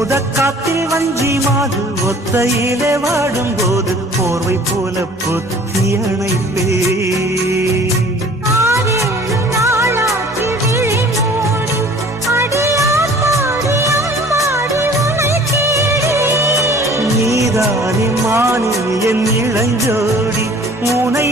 முதக்காத்தில் வஞ்சி மாது ஒத்தையிலே வாடும்போது போர்வை போல பொத்தி அணைப்பே. நீதானே மானே என் இளஞ்சோடி, உனை